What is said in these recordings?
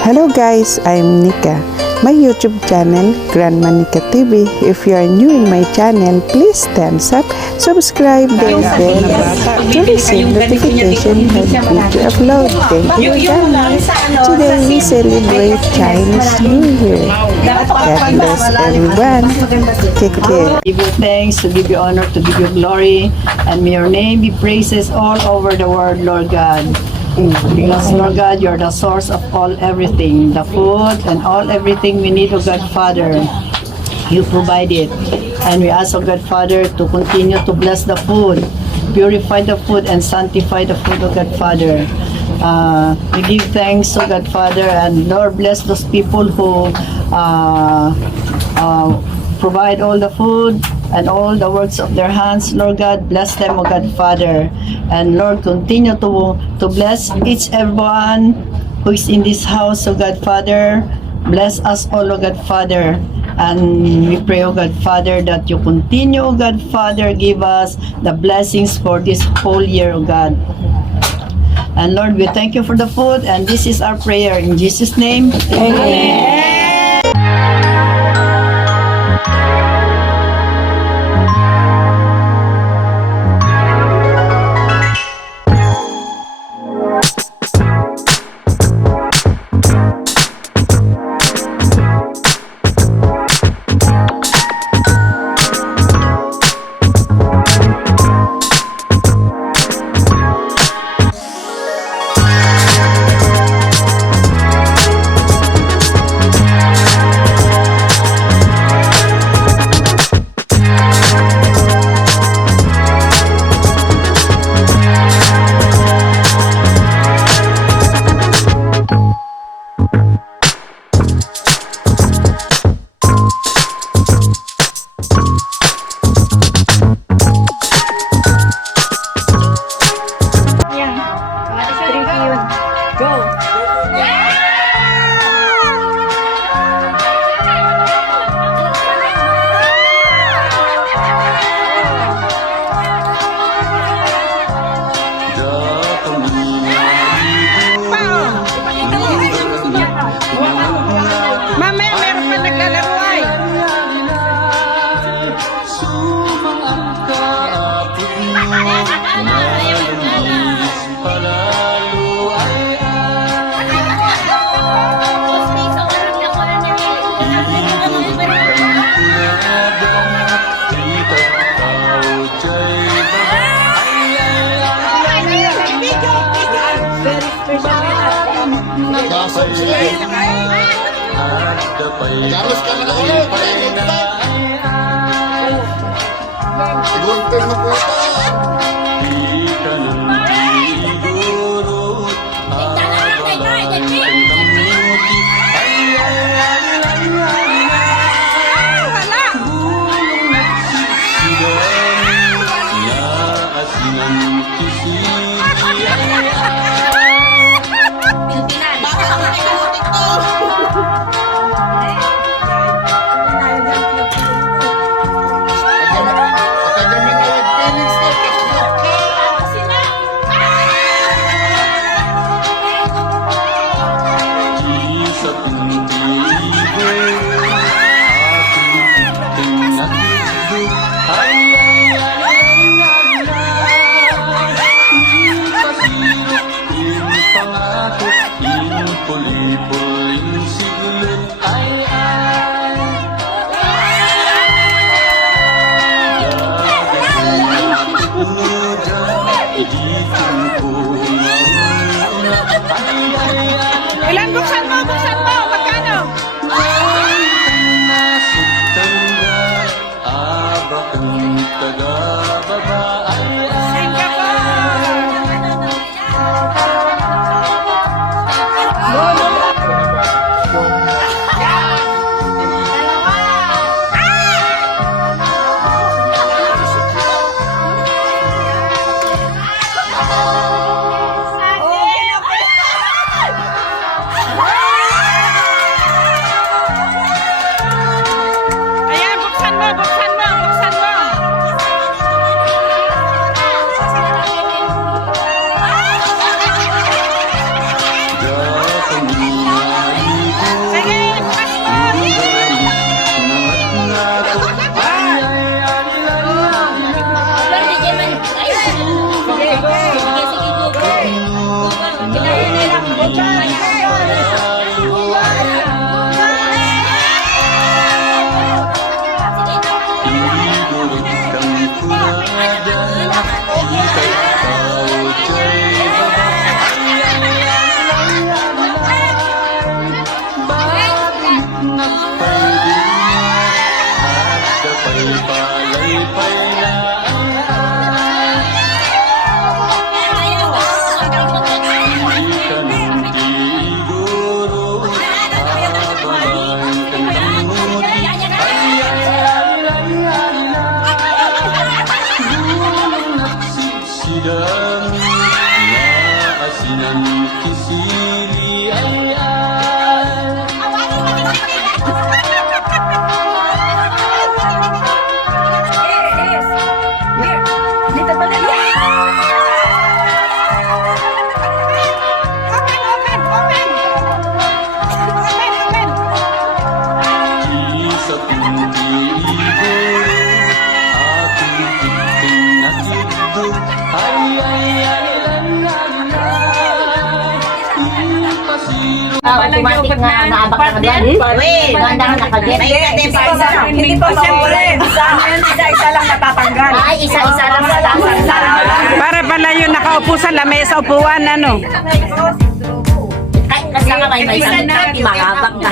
Hello guys, I'm Nika. My YouTube channel, Grandma Nika TV. If you are new in my channel, please thumbs up, subscribe, and bell to receive notification when video upload. Thank you guys. Today we celebrate Chinese New Year. God bless everyone. Take care. Give you thanks, to give you honor, to give you glory, and may your name be praises all over the world, Lord God. Because, Lord God, you're the source of all everything, the food and all everything we need, oh God, Father. You provide it. And we ask, oh God, Father, to continue to bless the food, purify the food, and sanctify the food, oh God, Father. We give thanks, oh God, Father, and Lord, bless those people who provide all the food and all the works of their hands. Lord God, bless them, O God, Father. And Lord, continue to bless each everyone who is in this house, O God, Father. Bless us all, O God, Father. And we pray, O God, Father, that you continue, O God, Father, give us the blessings for this whole year, O God. And Lord, we thank you for the food, and this is our prayer. In Jesus' name, amen. Galos ka na ulit. Sigulpin mo po ito. Ilan buksan mo? Buksan mo! Magkano? Ayan, buksan mo! Buksan mo! Buksan mo! automatic na naabak na kagad. Wait, ganda ka nakagad. Hindi pa siyempre. Isa lang natatanggal. Ay, isa-isa lang sa taas. Para pala yung nakaupo sa lamesa upuan, ano? Kahit nasa ka may sakit, imangabak na.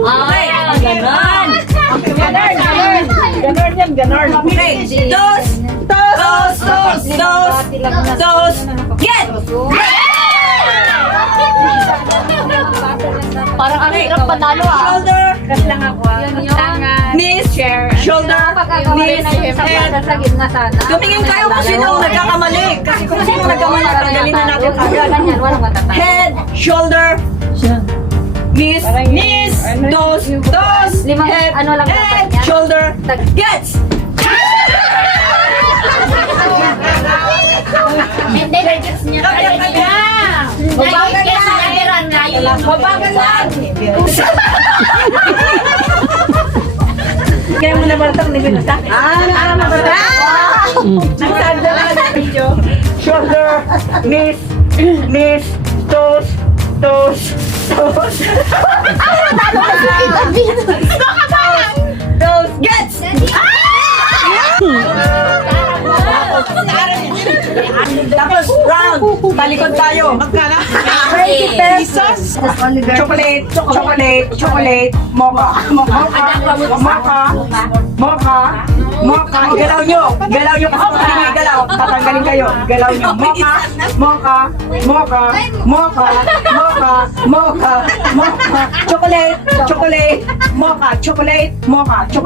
Ay, ganon. Ganon yan, ganon. Okay, dos, get! Parang ang hirap panalo ah. Shoulder, knees, shoulder, knees, head. Tumingin kayo kung sino ang nagkakamali. Kasi kung sino nagkamali, tanggalin na natin agad. Head, shoulder, knees, toes, head, shoulder, gets! Hindi, gets niya. Mabagal lang. Mabagal lang. Kaya mo na ba itong nibita? Nagsanda na na video. Shoulder, knees, toes. Toes, gets! Tapos, round. Talikod tayo. Magkana? 20 pesos. Chocolate. Mocha. Galaw nyo. Kasi hindi nyo galaw. Tatanggalin kayo. Galaw nyo. Mocha. Chocolate. Chocolate, mocha. Galaw. Chocolate, mocha.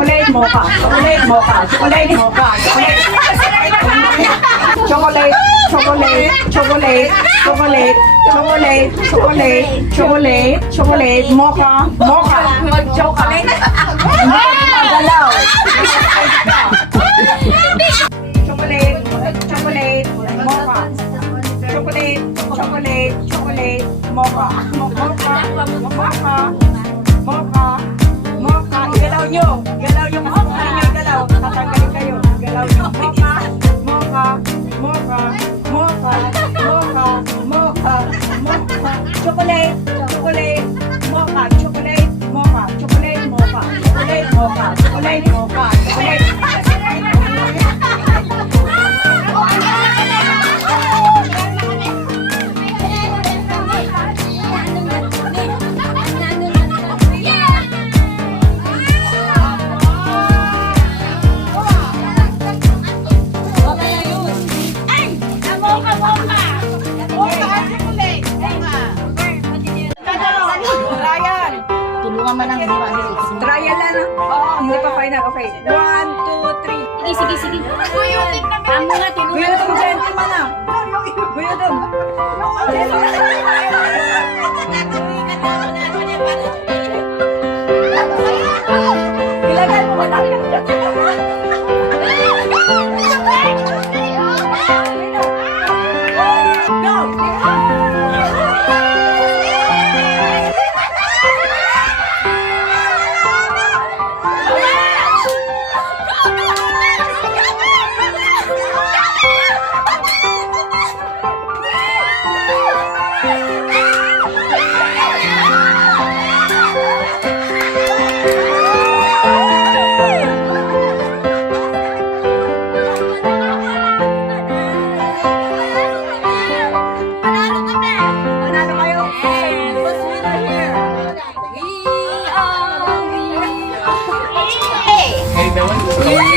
Chocolate, mocha. Galaw nyo kasi hindi nyo galaw. Tatanggalin kayo. Galaw nyo. Mocha. Chocolate, mocha. Tulungan man ang mga Trial lang. Hindi pa final. Okay. 1, 2, 3. Sige. Ang mga tulungan. Kuya Dong, gentleman na. Kuya Dong. Ilagay mo ba natin?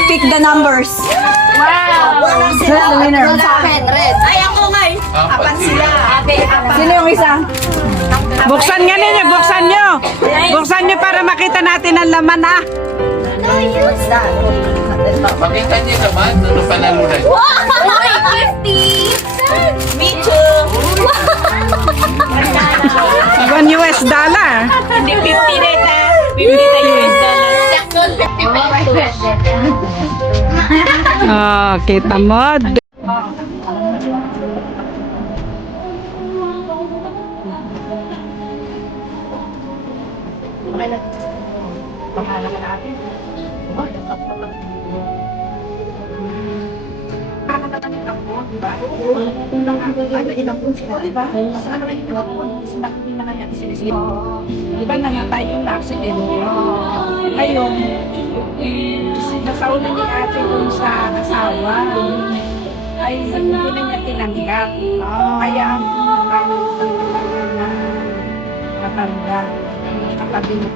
Pick the numbers. Wow! Who's the winner? Red. Ay, ako nga eh. Apat sila. Sino yung isa? Buksan nga ninyo, buksan nyo. Buksan nyo para makita natin ang laman, ah. Makita niyo naman, ano panalo na yun? Wow! 50! Me too! $1. Hindi, 50 rin ha. 50 na US dollar. Sakson, 50 pesos. Oh, kita mo. naman ilang po, di ba? Ano, ilang po sila, di ba? Sa ano, ilang po, sila na kaya isinisip. Di ba nangatay yung accident? Ngayon, nasauna ni ate dun sa asawa, ay hindi na niya tinanggap. Kaya ang na natanda, katabi mo.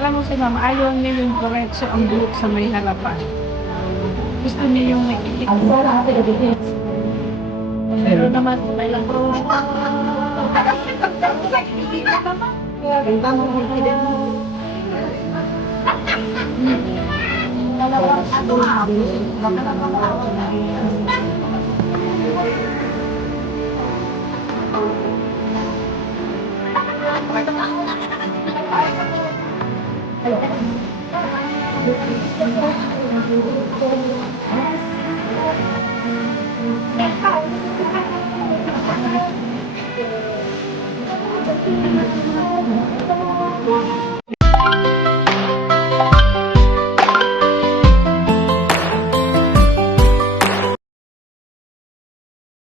Alam mo si ma'am, ayaw niya yung diretso ang buhok sa may harapan. Gusto niya yung may itik. Pero naman, may lang po. Ganda mo yung itik.